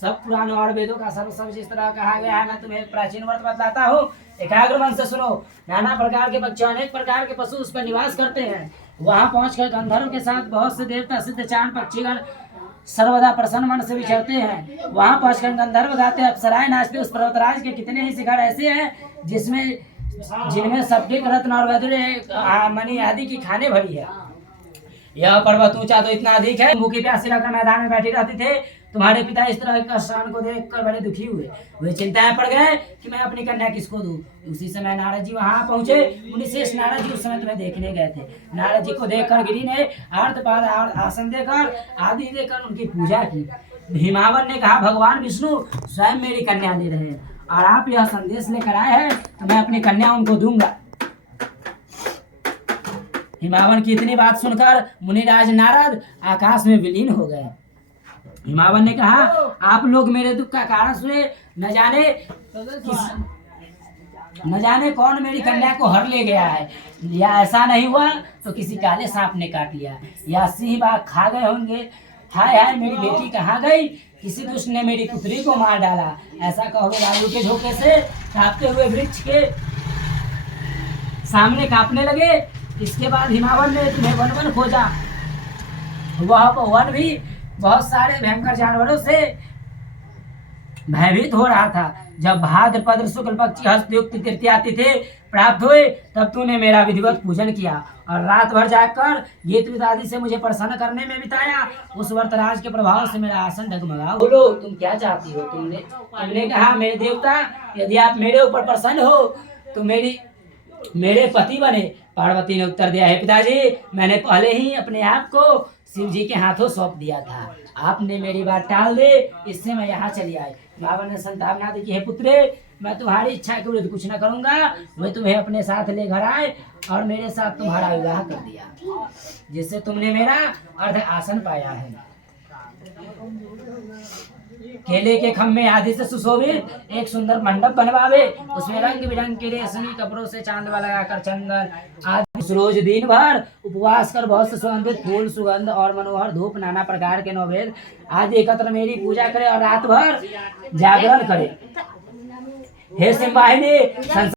सब पुराणों और वेदों का सब जिस तरह कहा गया है, मैं तुम्हें प्राचीन वर्त बतलाता हूँ। एकाग्र मन से सुनो। नाना प्रकार के पक्षी, अनेक प्रकार के पशु उस पर निवास करते हैं। वहां पहुंचकर गंधर्व के साथ बहुत से देवता, सिद्ध, चांद, पक्षीगण सर्वदा प्रसन्न मन से विचरते हैं। वहां पहुंचकर गंधर्व गाते, अप्सराएं नाचते। उस पर्वतराज के कितने ही शिखर ऐसे हैं जिनमें सबके रत्न और वैदुर्य मणि आदि की खाने भरी है। यह पर्वत ऊंचा तो इतना अधिक है, भूखी प्यासी रहकर मैदान में बैठे रहते थे। तुम्हारे पिता इस तरह के स्थान को देखकर बड़े दुखी हुए। वे चिंताएं पड़ गए कि मैं अपनी कन्या किसको दूं। उसी समय नारद जी वहां पहुंचे। मुनिश्रेष्ठ नारद जी उस समय तुम्हें देखने गए थे। नारद जी को देखकर गिरी ने आर्तपाद आसन देकर आदि देकर उनकी पूजा की। हिमावन ने कहा, भगवान विष्णु स्वयं मेरी कन्या दे रहे हैं और आप यह संदेश लेकर आए हैं तो मैं अपनी कन्या उनको दूंगा। हिमावन की इतनी बात सुनकर मुनिराज नारद आकाश में विलीन हो गए। हिमावन ने कहा, आप लोग मेरे दुख का कारण सुने, न जाने कौन मेरी कन्या को हर ले गया है, या ऐसा नहीं हुआ तो किसी काले सांप ने काट लिया, या सिंह बाघ खा गए होंगे। हाय हाय, मेरी बेटी कहाँ गई? किसी दुष्ट ने मेरी पुत्री को मार डाला। ऐसा कहो वायु के झोंके से कांपते हुए वृक्ष के सामने कांपने लगे। इसके बाद हिमावन ने तुम्हें वन वन खोजा। वह वन भी बहुत सारे भयंकर जानवरों से भयभीत हो रहा था। जब भाद्रपद शुक्ल पक्ष हस्तयुक्त तृतीया तिथि प्राप्त हुए, तब तूने मेरा विधिवत पूजन किया और रात भर जाकर गीत आदि से मुझे प्रसन्न करने में बिताया। उस वर्तराज के प्रभाव से मेरा आसन डगमगा। बोलो, तुम क्या चाहती हो? तुमने कहा, मेरे देवता, यदि आप मेरे ऊपर प्रसन्न हो तो मेरे पति बने। पार्वती ने उत्तर दिया, हे पिताजी, मैंने पहले ही अपने आप को शिव जी के हाथों सौंप दिया था। आपने मेरी बात टाल दी, इससे मैं यहाँ चली आई। रावण ने संतावना दी कि हे पुत्रे, मैं तुम्हारी इच्छा के विरुद्ध कुछ न करूंगा। वे तुम्हें अपने साथ ले घर आए और मेरे साथ तुम्हारा विवाह कर दिया, जिससे तुमने मेरा अर्ध आसन पाया है। केले के खम्भे आदि से सुशोभित एक सुंदर मंडप बनवावे। उसमें रंग बिरंग के रेशमी कपड़ों से चांदवा लगाकर चंदन आदि रोज दिन भर उपवास कर बहुत से सुगंधित फूल, सुगंध और मनोहर धूप, नाना प्रकार के नैवेद्य आदि एकत्र मेरी पूजा करे और रात भर जागरण करे। हे सिंहवाहिनी,